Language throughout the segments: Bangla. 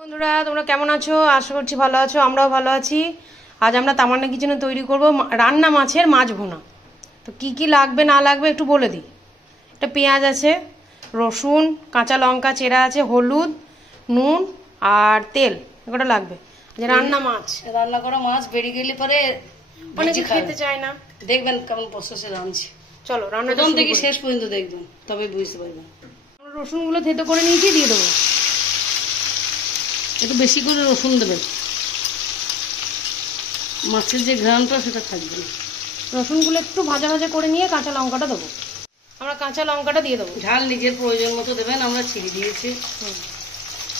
বন্ধুরা তোমরা কেমন আছো? আশা করছি ভালো আছো, আমরাও ভালো আছি। আজ আমরা তামান্না কিচেনে তৈরি করব রান্না মাছের মাছ ভুনা। তো কি কি লাগবে না লাগবে একটু বলে দিই। একটা পেঁয়াজ আছে, রসুন, কাঁচা লঙ্কা চেরা আছে, হলুদ, নুন আর তেল এগুলো লাগবে। যে রান্না মাছ, রান্না করা মাছ বেরিয়ে গেলে পরে অনেকে খেতে চায় না। দেখবেন কেমন প্রসেসে রাঁধছি। চলো রান্না প্রথম থেকে শেষ পর্যন্ত দেখবেন, তবে বুঝতে পারবেন। আমরা রসুনগুলো থেতো করে নিয়েছি, দিয়ে দেবো। একটু বেশি করে রসুন দেবেন, মাছের যে ঘ্রাণটা সেটা থাকবে। রসুনগুলো একটু ভাজা ভাজা করে নিয়ে কাঁচা লঙ্কাটা দেবো। আমরা কাঁচা লঙ্কাটা দিয়ে দেবো। ঝাল নিজের প্রয়োজন মতো দেবেন, আমরা ছিঁড়ে দিয়েছি।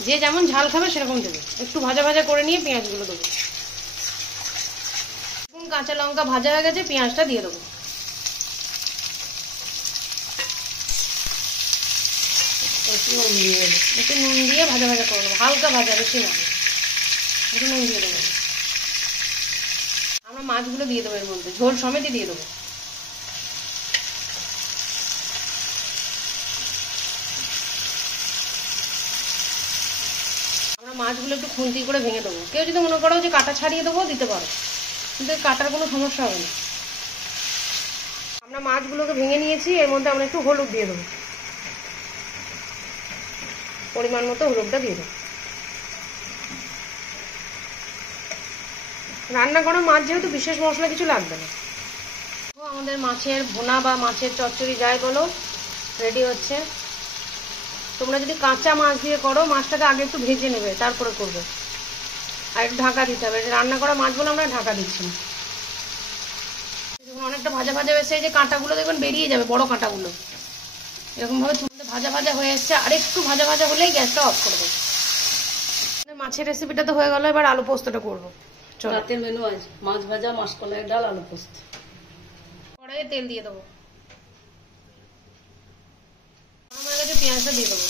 যে যেমন ঝাল খাবে সেরকম দেবে। একটু ভাজা ভাজা করে নিয়ে পেঁয়াজগুলো দেবো। কাঁচা লঙ্কা ভাজা হয়ে গেছে, পেঁয়াজটা দিয়ে দেবো। একটু নুন দিয়ে ভাজা ভাজা করে নেবো, হালকা ভাজা, বেশি না। একটু নুন দিয়ে দেবো। আমরা মাছগুলো দিয়ে দেবো, এর মধ্যে ঝোল সমেতই দিয়ে দেবো। আমরা মাছগুলো একটু খুন্তি করে ভেঙে দেবো। কেউ যদি মনে করো যে কাটা ছাড়িয়ে দেবো, দিতে পারো, কিন্তু কাটার কোনো সমস্যা হবে না। আমরা মাছগুলোকে ভেঙে নিয়েছি, এর মধ্যে আমরা একটু হলুদ দিয়ে দেবো, পরিমাণ মতো হলুদটা দিয়ে দেবো। রান্না করা মাছ যেহেতু বিশেষ মশলা কিছু লাগবে না। আমাদের মাছের ভুনা বা মাছের চচ্চড়ি যাই বলো, রেডি হচ্ছে। তোমরা যদি কাঁচা মাছ দিয়ে করো, মাছটাকে আগে একটু ভেজে নেবে, তারপরে করবে। আর একটু ঢাকা দিতে হবে। রান্না করা মাছ বলে আমরা ঢাকা দিচ্ছি না। যখন অনেকটা ভাজা ভাজা হয়েছে, এই যে কাঁটাগুলো দেখবেন বেরিয়ে যাবে, বড় কাঁটাগুলো এরকম ভাবে তুলতে। ভাজা ভাজা হয়ে এসছে, আর একটু ভাজা ভাজা হলেই গ্যাসটা অফ করে দেবো। মাছের রেসিপিটা তো হয়ে গেল, এবার আলু পোস্তটা করবো। রাতের মেনু আছে মাছ ভাজা, মাসকলাই ডাল, আলু পোস্ত। কড়াইয়ে তেল দিয়ে দেবো, আমার কাছে পেঁয়াজটা দিয়ে দেবো।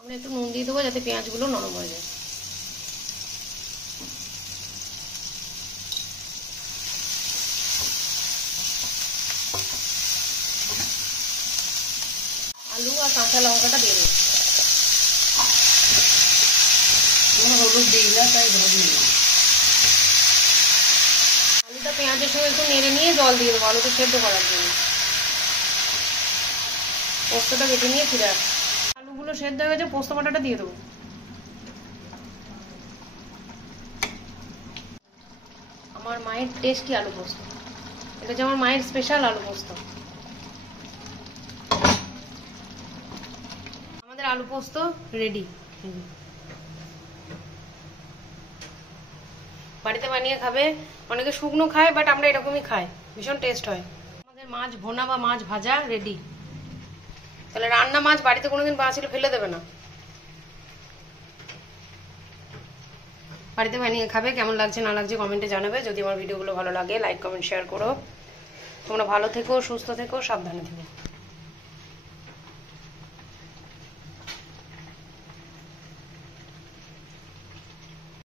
আমরা একটু নুন দিয়ে দেবো যাতে পেঁয়াজগুলো নরম হয়ে যায়। আলু আর কাঁচা লঙ্কাটা দিয়ে দেবো। হলুদ দিই না, তাই হলুদ দিই না। আলুটা পেঁয়াজের সঙ্গে একটু নেড়ে নিয়ে জল দিয়ে দেবো আলুটা সেদ্ধ করার জন্য। পোস্তটা বেটে নিয়ে ফিরে আসবো। আলুগুলো সেদ্ধ হয়ে গেছে, পোস্ত বাটাটা দিয়ে দেবো। আমার মায়ের টেস্টি আলু পোস্ত, এটা হচ্ছে আমার মায়ের স্পেশাল আলু পোস্ত। আমাদের আলু পোস্ত রেডি। বাড়িতে বানিয়ে খাবে। অনেকে শুকনো খায়, বাট আমরা এরকমই খাই, ভীষণ টেস্ট হয়। আমাদের মাছ ভোনা বা মাছ ভাজা রেডি। তাহলে রান্না মাছ বাড়িতে কোনোদিন বাঁচলে ফেলে দেবে না, বাড়িতে বানিয়ে খাবে। কেমন লাগছে না লাগছে কমেন্টে জানাবে। যদি আমার ভিডিওগুলো ভালো লাগে, লাইক কমেন্ট শেয়ার করো। তোমরা ভালো থেকো, সুস্থ থেকো, সাবধানে থেকো।